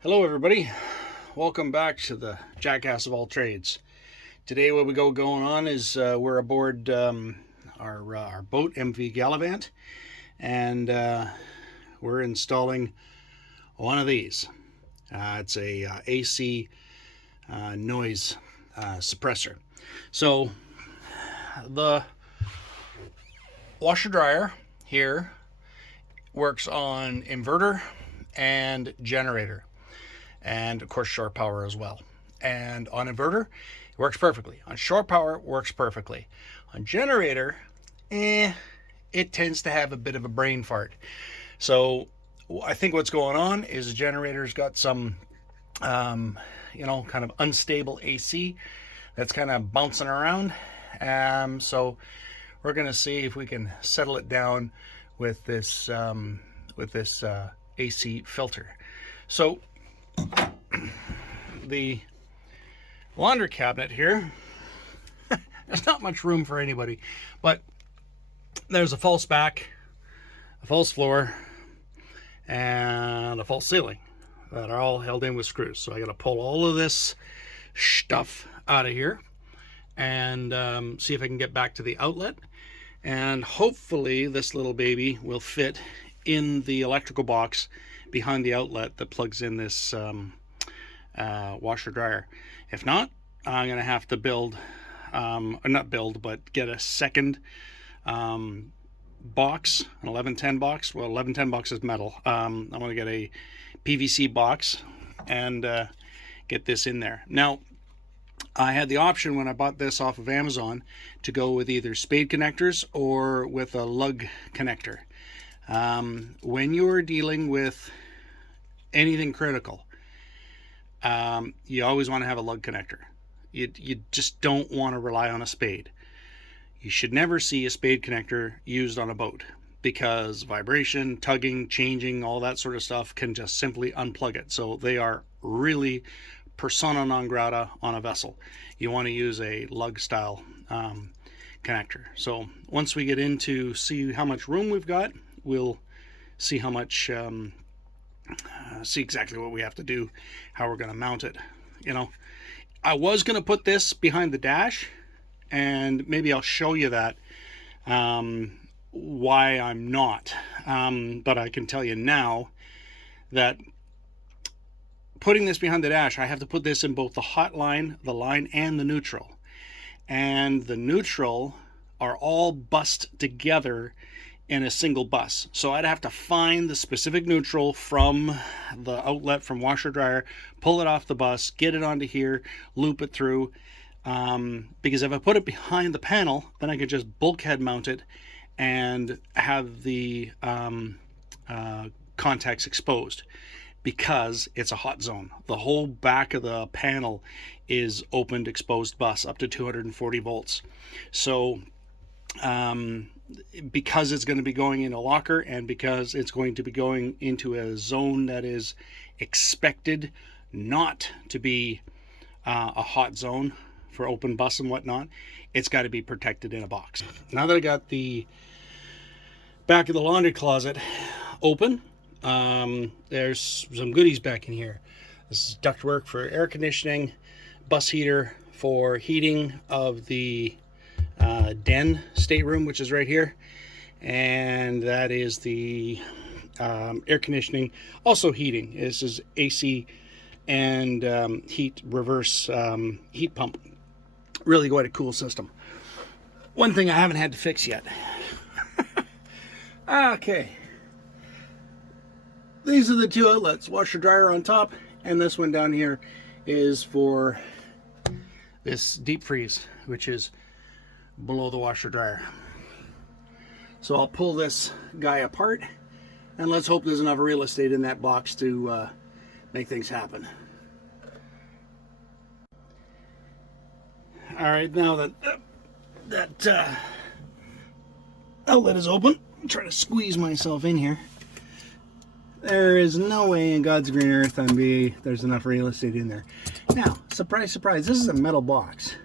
Hello everybody, welcome back to the Jackass of All Trades. Today what we got going on is we're aboard our boat MV Gallivant, and we're installing one of these. It's a AC noise suppressor. So the washer dryer here works on inverter and generator, and of course shore power as well. And on inverter, it works perfectly. On shore power, it works perfectly. On generator, it tends to have a bit of a brain fart. So I think what's going on is the generator's got some, kind of unstable AC that's kind of bouncing around. So we're going to see if we can settle it down with this AC filter. So the laundry cabinet here, there's not much room for anybody, but there's a false back, a false floor, and a false ceiling that are all held in with screws. So I got to pull all of this stuff out of here and see if I can get back to the outlet, and hopefully this little baby will fit in the electrical box behind the outlet that plugs in this washer dryer. If not, I'm gonna have to build, but get a second box, an 1110 box. Well, 1110 box is metal. I'm gonna get a PVC box and get this in there. Now, I had the option when I bought this off of Amazon to go with either spade connectors or with a lug connector. When you're dealing with anything critical, you always want to have a lug connector. You just don't want to rely on a spade. You should never see a spade connector used on a boat, because vibration, tugging, changing, all that sort of stuff can just simply unplug it. So they are really persona non grata on a vessel. You want to use a lug style connector. So once we get into see how much room we've got, we'll see how much, see exactly what we have to do, how we're going to mount it. I was going to put this behind the dash, and maybe I'll show you that, why I'm not. But I can tell you now that putting this behind the dash, I have to put this in both the hot line, the line, and the neutral. And the neutral are all bussed together in a single bus. So I'd have to find the specific neutral from the outlet from washer dryer, pull it off the bus, get it onto here, loop it through. Because if I put it behind the panel, then I could just bulkhead mount it and have the contacts exposed, because it's a hot zone. The whole back of the panel is opened exposed bus up to 240 volts. So because it's going to be going in a locker, and because it's going to be going into a zone that is expected not to be a hot zone for open bus and whatnot, it's got to be protected in a box. Now that I got the back of the laundry closet open, there's some goodies back in here. This is ductwork for air conditioning, bus heater for heating of the den stateroom, which is right here, and that is the air conditioning, also heating. This is AC and heat reverse heat pump. Really quite a cool system. One thing I haven't had to fix yet. Okay, these are the two outlets, washer dryer on top, and this one down here is for this deep freeze, which is below the washer dryer. So I'll pull this guy apart, and let's hope there's enough real estate in that box to make things happen. All right, now that outlet is open, I'm trying to squeeze myself in here. There is no way in God's green earth there's enough real estate in there. Now, surprise, surprise, this is a metal box.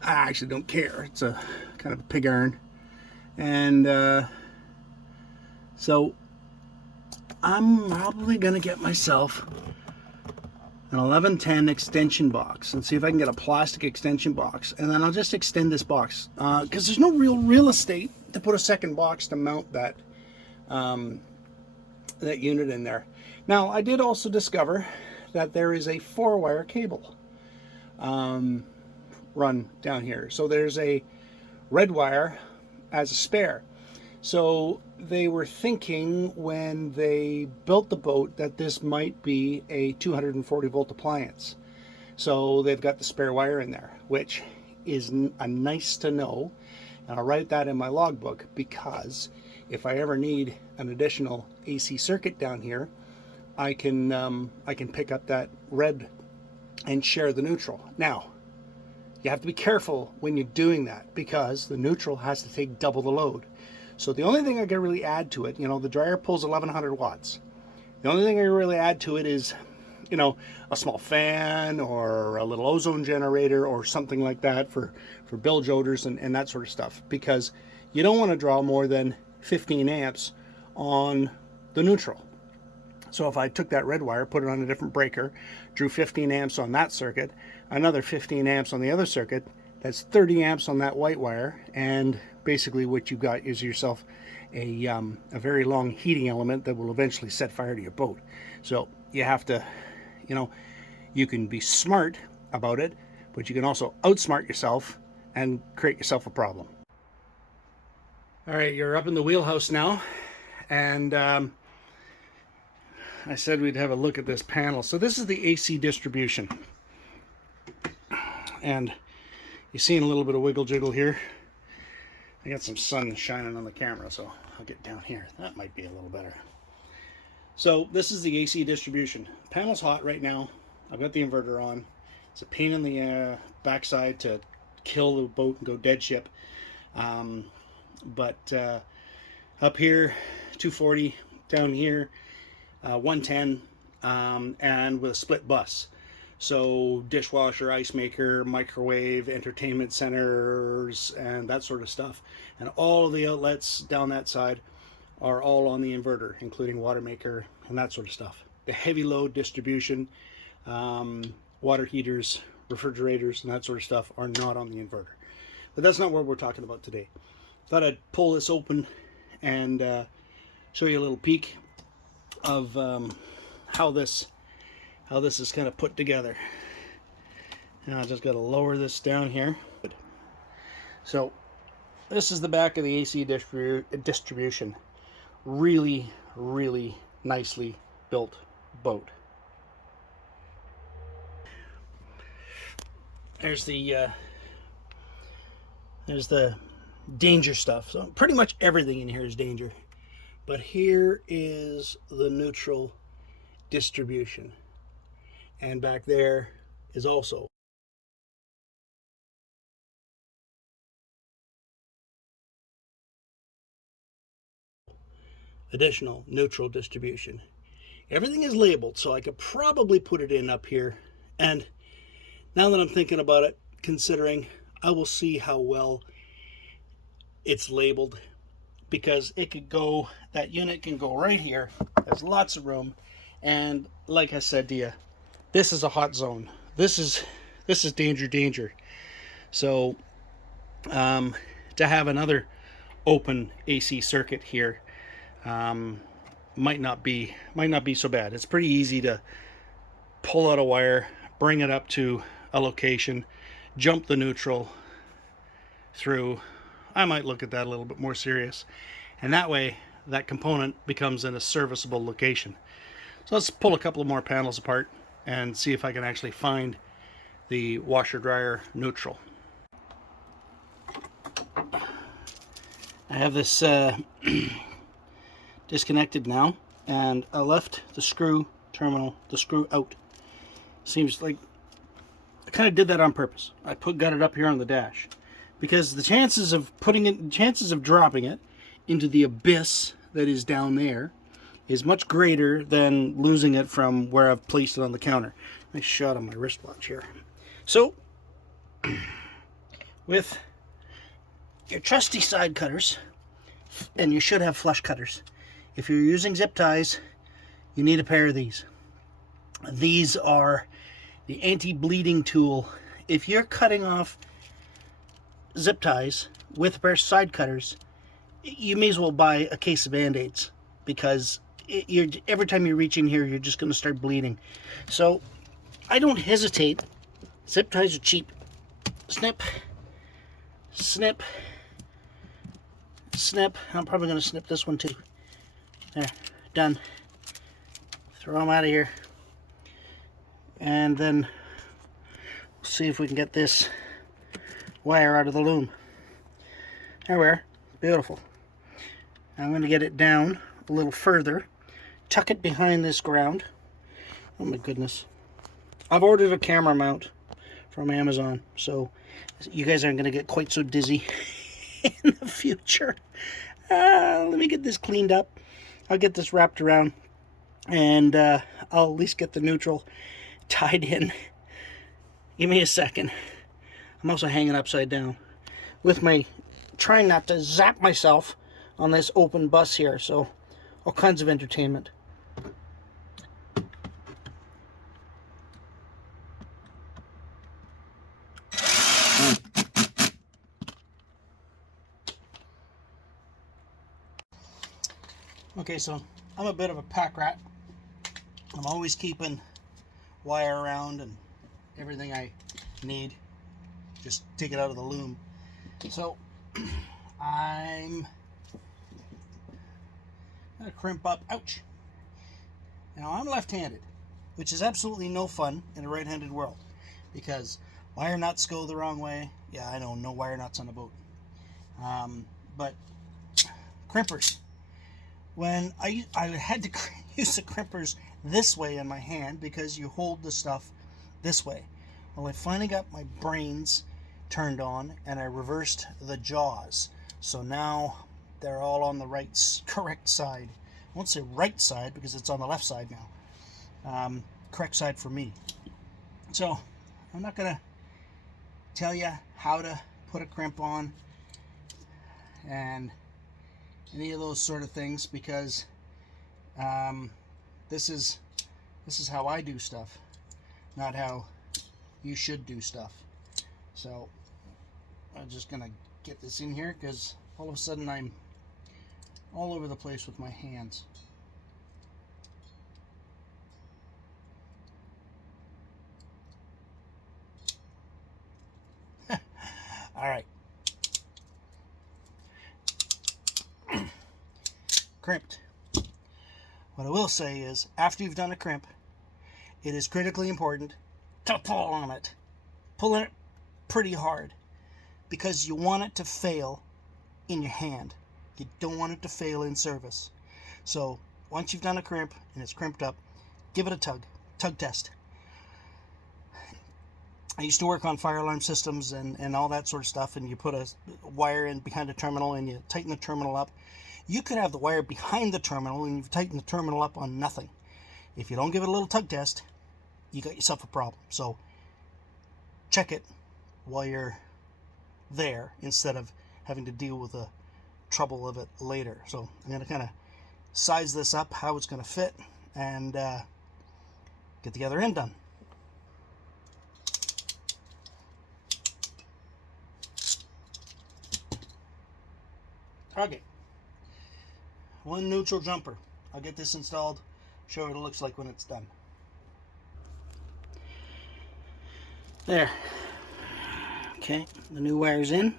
I actually don't care. It's a kind of a pig iron. And so I'm probably gonna get myself an 1110 extension box and see if I can get a plastic extension box, and then I'll just extend this box because there's no real estate to put a second box to mount that that unit in there. Now, I did also discover that there is a 4-wire cable run down here. So there's a red wire as a spare. So they were thinking when they built the boat that this might be a 240 volt appliance. So they've got the spare wire in there, which is a nice to know. And I'll write that in my logbook, because if I ever need an additional AC circuit down here, I can pick up that red and share the neutral. Now, you have to be careful when you're doing that, because the neutral has to take double the load. So the only thing I can really add to it, the dryer pulls 1100 watts. The only thing I can really add to it is, a small fan or a little ozone generator or something like that for bilge odors and that sort of stuff, because you don't want to draw more than 15 amps on the neutral. So if I took that red wire, put it on a different breaker, drew 15 amps on that circuit, another 15 amps on the other circuit, that's 30 amps on that white wire, and basically what you've got is yourself a very long heating element that will eventually set fire to your boat. So you have to, you can be smart about it, but you can also outsmart yourself and create yourself a problem. All right, you're up in the wheelhouse now, and I said we'd have a look at this panel. So this is the AC distribution, and you're seeing a little bit of wiggle jiggle here. I got some sun shining on the camera, so I'll get down here. That might be a little better. So this is the AC distribution. The panel's hot right now. I've got the inverter on. It's a pain in the backside to kill the boat and go dead ship. But up here, 240, down here, 110, and with a split bus. So dishwasher, ice maker, microwave, entertainment centers, and that sort of stuff. And all of the outlets down that side are all on the inverter, including water maker and that sort of stuff. The heavy load distribution, water heaters, refrigerators, and that sort of stuff are not on the inverter. But that's not what we're talking about today. Thought I'd pull this open and show you a little peek of how this is kind of put together. Now I just got to lower this down here. So this is the back of the AC distribution. Really, really nicely built boat. There's the danger stuff. So pretty much everything in here is danger. But here is the neutral distribution. And back there is also additional neutral distribution. Everything is labeled, so I could probably put it in up here. And now that I'm thinking about it, considering, I will see how well it's labeled, because it could go, that unit can go right here. There's lots of room, and like I said to you, this is a hot zone. This is danger. So to have another open AC circuit here might not be so bad. It's pretty easy to pull out a wire, bring it up to a location, jump the neutral through. I might look at that a little bit more serious, and that way that component becomes in a serviceable location. So let's pull a couple of more panels apart and see if I can actually find the washer dryer neutral. I have this disconnected now, and I left the screw terminal, the screw out. Seems like I kind of did that on purpose. I got it up here on the dash, because the chances of dropping it into the abyss that is down there is much greater than losing it from where I've placed it on the counter. Nice shot on my wristwatch here. So, with your trusty side cutters, and you should have flush cutters. If you're using zip ties, you need a pair of these. These are the anti-bleeding tool. If you're cutting off zip ties with a pair of side cutters, you may as well buy a case of Band-Aids, because every time you reach in here, you're just going to start bleeding. So I don't hesitate. Zip ties are cheap. Snip, snip, snip. I'm probably going to snip this one too. There, done. Throw them out of here. And then see if we can get this wire out of the loom. There we are. Beautiful. I'm going to get it down a little further. Tuck it behind this ground. Oh my goodness. I've ordered a camera mount from Amazon, so you guys aren't going to get quite so dizzy in the future. Let me get this cleaned up. I'll get this wrapped around, and I'll at least get the neutral tied in. Give me a second. I'm also hanging upside down with my, trying not to zap myself on this open bus here, so all kinds of entertainment. Okay, so I'm a bit of a pack rat. I'm always keeping wire around and everything I need. Just take it out of the loom. So I'm gonna crimp up. Ouch. Now I'm left-handed, which is absolutely no fun in a right-handed world, because wire nuts go the wrong way. Yeah, I know, no wire nuts on a boat. But crimpers. When I had to use the crimpers this way in my hand, because you hold the stuff this way. Well, I finally got my brains turned on, and I reversed the jaws. So now they're all on the correct side. I won't say right side, because it's on the left side now. Correct side for me. So I'm not going to tell you how to put a crimp on and any of those sort of things, because this is how I do stuff, not how you should do stuff. So I'm just gonna get this in here, because all of a sudden I'm all over the place with my hands. All right. Crimped. What I will say is, after you've done a crimp, it is critically important to pull on it. Pull on it pretty hard, because you want it to fail in your hand. You don't want it to fail in service. So once you've done a crimp and it's crimped up, give it a tug test. I used to work on fire alarm systems and all that sort of stuff, and you put a wire in behind a terminal and you tighten the terminal up. You could have the wire behind the terminal and you've tightened the terminal up on nothing. If you don't give it a little tug test, you got yourself a problem. So check it while you're there, instead of having to deal with the trouble of it later. So I'm going to kind of size this up, how it's going to fit, and get the other end done. Okay. One neutral jumper. I'll get this installed, show you what it looks like when it's done. There. Okay, the new wire's in.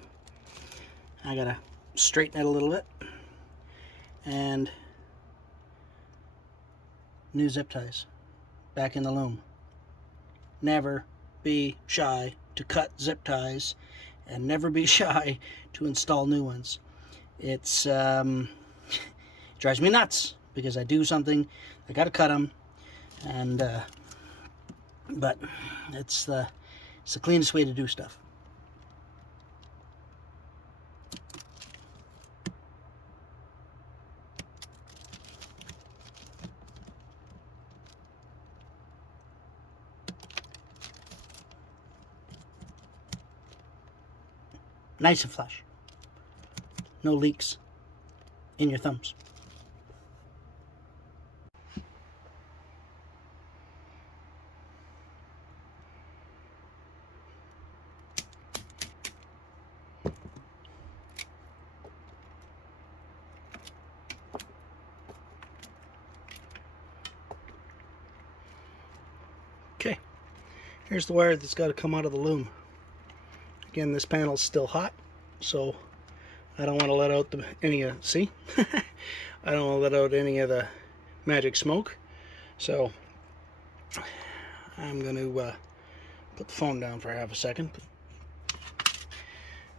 I gotta straighten it a little bit. And new zip ties back in the loom. Never be shy to cut zip ties, and never be shy to install new ones. It's drives me nuts, because I do something, I gotta cut them, and but it's the cleanest way to do stuff. Nice and flush. No leaks in your thumbs. Here's the wire that's got to come out of the loom. Again, this panel's still hot, so I don't want to let out any of, see? I don't want to let out any of the magic smoke. So I'm going to put the phone down for half a second.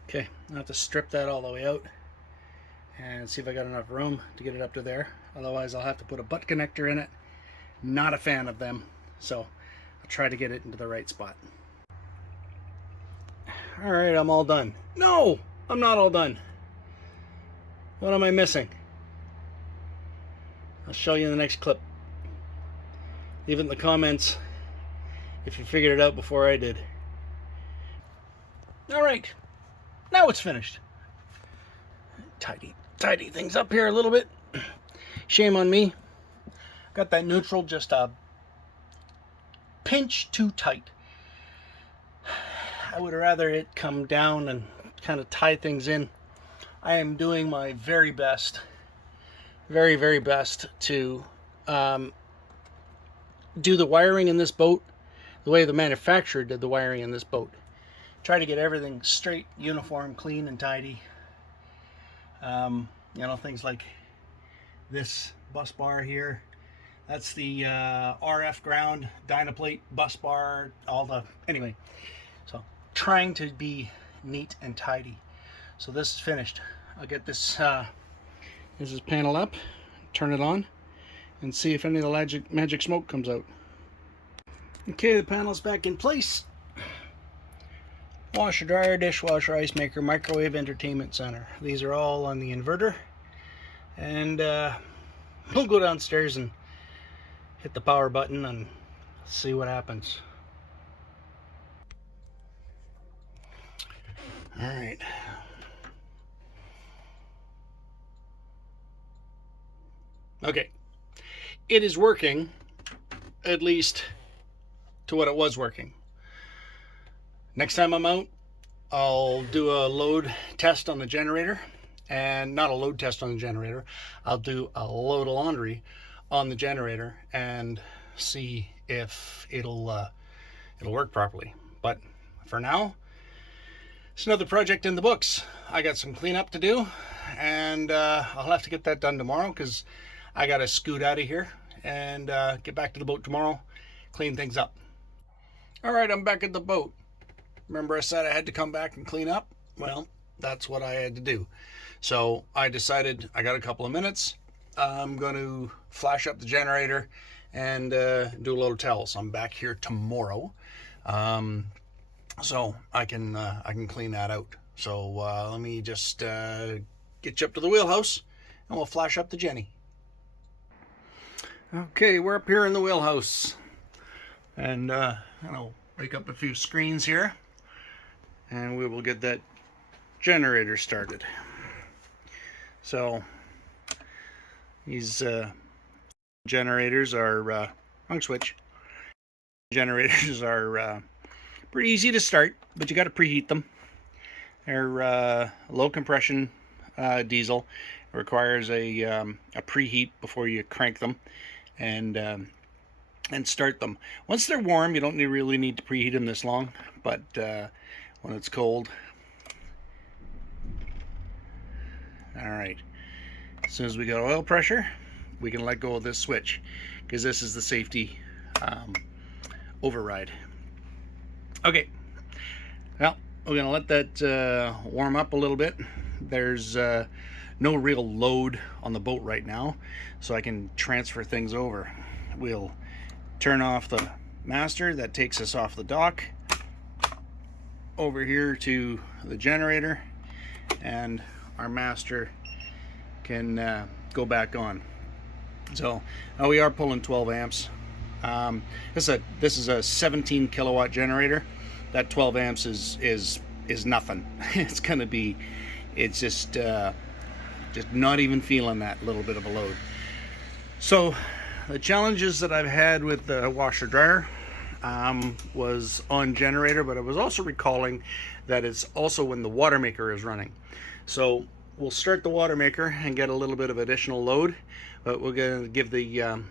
Okay, I have to strip that all the way out and see if I got enough room to get it up to there. Otherwise I'll have to put a butt connector in it. Not a fan of them, so I'll try to get it into the right spot. Alright, I'm all done. No, I'm not all done. What am I missing? I'll show you in the next clip. Leave it in the comments if you figured it out before I did. Alright, now it's finished. Tidy things up here a little bit. Shame on me. Got that neutral just a pinch too tight. I would rather it come down and kind of tie things in. I am doing my very best, very best to do the wiring in this boat the way the manufacturer did the wiring in this boat. Try to get everything straight, uniform, clean, and tidy. You know, things like this bus bar here. That's the RF ground, Dynaplate bus bar, all the, anyway. So trying to be neat and tidy. So this is finished. I'll get this panel up, turn it on, and see if any of the magic smoke comes out. Okay, the panel's back in place. Washer, dryer, dishwasher, ice maker, microwave, entertainment center. These are all on the inverter. And we'll go downstairs and hit the power button and see what happens. All right. Okay. It is working, at least to what it was working. Next time I'm out, I'll do a load test on the generator, and not a load test on the generator. I'll do a load of laundry on the generator and see if it'll work properly. But for now, it's another project in the books. I got some cleanup to do, and I'll have to get that done tomorrow because I got to scoot out of here and get back to the boat tomorrow, clean things up. All right, I'm back at the boat. Remember I said I had to come back and clean up? Well, that's what I had to do. So I decided I got a couple of minutes. I'm going to flash up the generator and do a load of towels. I'm back here tomorrow, so I can clean that out. So let me just get you up to the wheelhouse, and we'll flash up the Jenny. Okay, we're up here in the wheelhouse, and I'll break up a few screens here, and we will get that generator started. So these generators are wrong switch. Generators are pretty easy to start, but you got to preheat them. They're low compression diesel. It requires a preheat before you crank them and start them. Once they're warm, you don't really need to preheat them this long, but when it's cold. All right. As soon as we got oil pressure, we can let go of this switch because this is the safety override. Okay. Well, we're going to let that warm up a little bit. There's no real load on the boat right now, so I can transfer things over. We'll turn off the master. That takes us off the dock over here to the generator, and our master can go back on. So we are pulling 12 amps. This is a 17 kilowatt generator. That 12 amps is nothing. It's just not even feeling that little bit of a load. So the challenges that I've had with the washer dryer was on generator, but I was also recalling that it's also when the water maker is running. So we'll start the water maker and get a little bit of additional load, but we're going to give the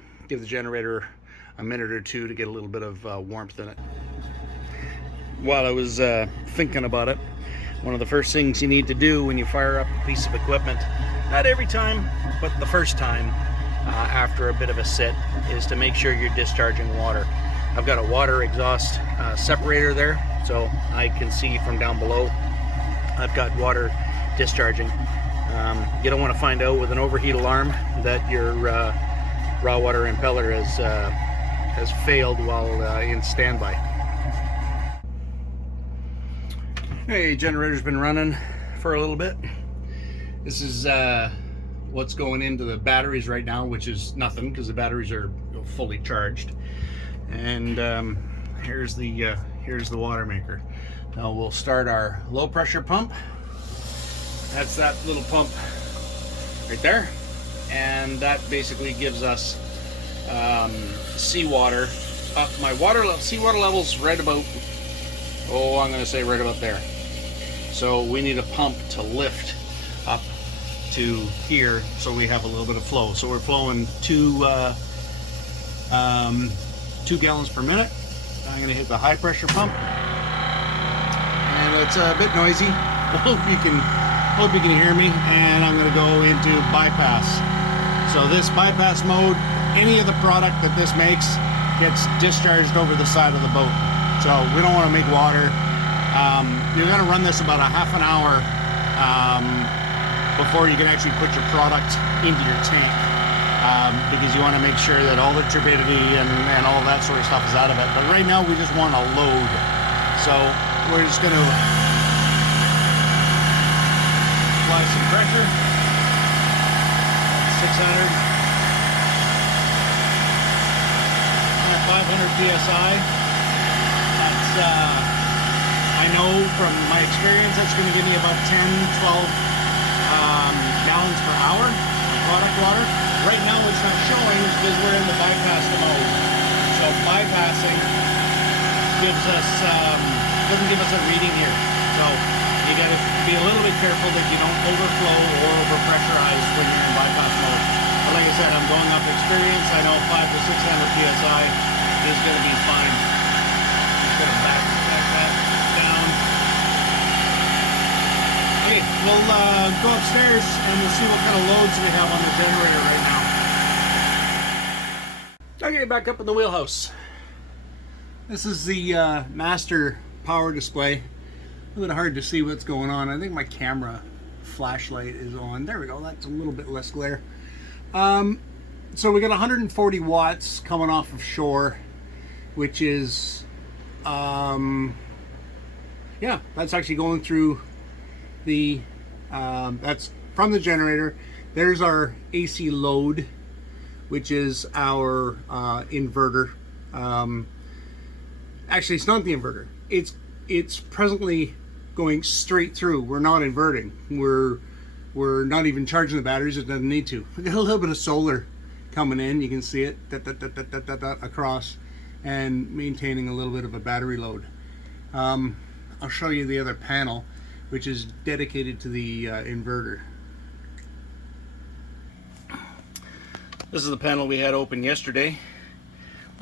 generator a minute or two to get a little bit of warmth in it. while I was thinking about it. One of the first things you need to do when you fire up a piece of equipment, not every time, but the first time after a bit of a sit, is to make sure you're discharging water. I've got a water exhaust separator there, so I can see from down below I've got water discharging. You don't want to find out with an overheat alarm that your raw water impeller has failed while in standby. Hey, generator's been running for a little bit. This is what's going into the batteries right now, which is nothing because the batteries are fully charged. And here's the water maker. Now we'll start our low pressure pump. That's that little pump right there, and that basically gives us seawater. My seawater level's right about, I'm going to say right about there. So we need a pump to lift up to here so we have a little bit of flow. So we're flowing 2 gallons per minute. I'm going to hit the high pressure pump, and it's a bit noisy. Hope you can hear me. And I'm going to go into bypass. So this bypass mode, any of the product that this makes gets discharged over the side of the boat. So we don't want to make water. You're going to run this about a half an hour before you can actually put your product into your tank, because you want to make sure that all the turbidity and all that sort of stuff is out of it. But right now we just want a load. So we're just going to apply some pressure. 600 and 500 psi. That's I know from my experience that's going to give me about 10-12 gallons per hour of product water. Right now it's not showing because we're in the bypass mode. So bypassing gives us doesn't give us a reading here. So you got to be a little bit careful that you don't overflow or overpressurize when you're in bypass mode. But like I said, I'm going off experience. I know 500 to 600 psi is going to be fine. Just going to back that down. Okay, we'll go upstairs and we'll see what kind of loads we have on the generator right now. Okay, back up in the wheelhouse. This is the master power display. A little bit hard to see what's going on. I think my camera flashlight is on. There we go. That's a little bit less glare. So we got 140 watts coming off of shore, which is, yeah, that's actually going through the, that's from the generator. There's our AC load, which is our inverter. Actually, it's not the inverter. It's presently going straight through. We're not inverting. We're not even charging the batteries. It doesn't need to. We got a little bit of solar coming in. You can see it across, and maintaining a little bit of a battery load. I'll show you the other panel, which is dedicated to the inverter. This is the panel we had open yesterday. A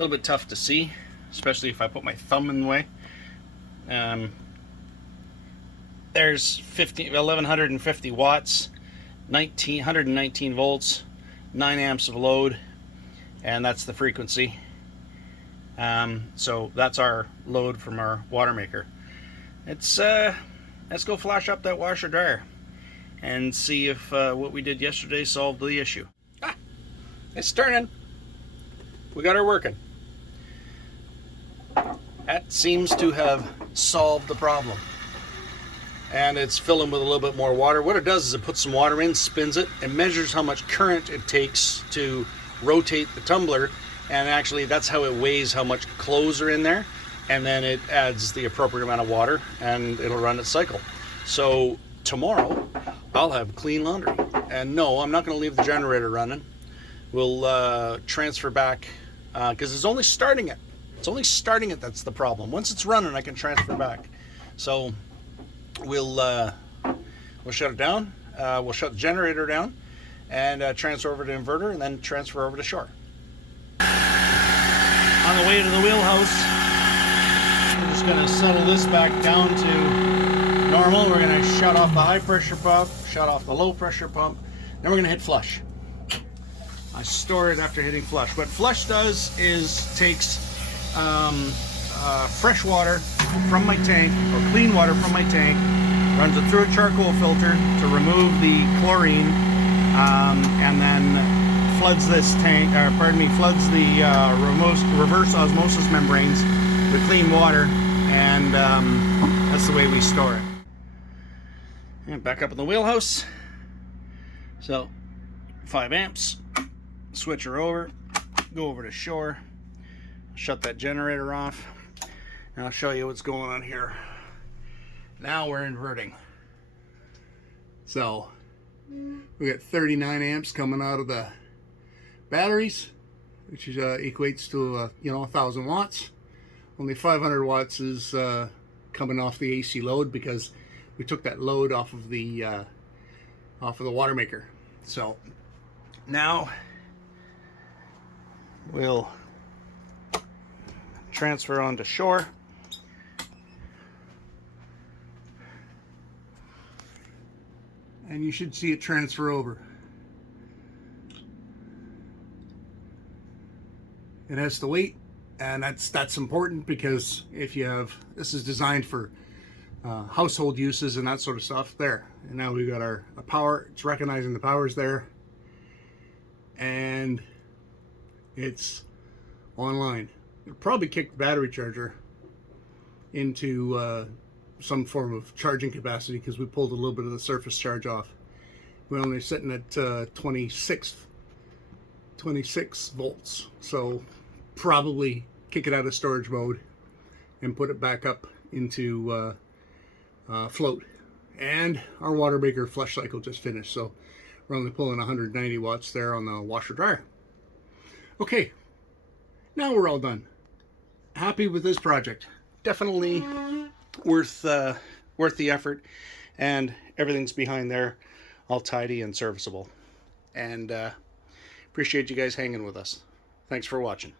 little bit tough to see, especially if I put my thumb in the way. There's 1150 watts, 119 volts, 9 amps of load, and that's the frequency. So that's our load from our water maker. Let's go flash up that washer dryer and see if what we did yesterday solved the issue. It's turning. We got her working. That seems to have solved the problem. And it's filling with a little bit more water. What it does is it puts some water in, spins it, and measures how much current it takes to rotate the tumbler. And actually that's how it weighs how much clothes are in there. And then it adds the appropriate amount of water and it'll run its cycle. So tomorrow I'll have clean laundry. And no, I'm not going to leave the generator running. We'll transfer back because it's only starting it. It's only starting it that's the problem. Once it's running, I can transfer back. So we'll shut it down. We'll shut the generator down and transfer over to inverter, and then transfer over to shore. On the way to the wheelhouse, We're just going to settle this back down to normal. We're going to shut off the high pressure pump, shut off the low pressure pump. Then we're going to hit flush. I store it after hitting flush. What flush does is takes fresh water from my tank, or clean water from my tank, runs it through a charcoal filter to remove the chlorine, and then floods this tank, floods the reverse osmosis membranes with clean water, and that's the way we store it. And back up in the wheelhouse. So 5 amps, switch her over, go over to shore, shut that generator off, and I'll show you what's going on here. Now we're inverting. So we got 39 amps coming out of the batteries, which is, equates to 1,000 watts. Only 500 watts is coming off the AC load, because we took that load off of the water maker. So now we'll transfer onto shore. And you should see it transfer over. It has to wait, and that's important, because if you have, this is designed for household uses and that sort of stuff. There, and now we've got our power. It's recognizing the power's there, and it's online. It'll probably kick the battery charger into some form of charging capacity, because we pulled a little bit of the surface charge off. We're only sitting at 26 volts, so probably kick it out of storage mode and put it back up into float. And our water maker flush cycle just finished, so we're only pulling 190 watts there on the washer dryer. Okay, now we're all done. Happy with this project. Definitely worth the effort, and everything's behind there all tidy and serviceable. And appreciate you guys hanging with us. Thanks for watching.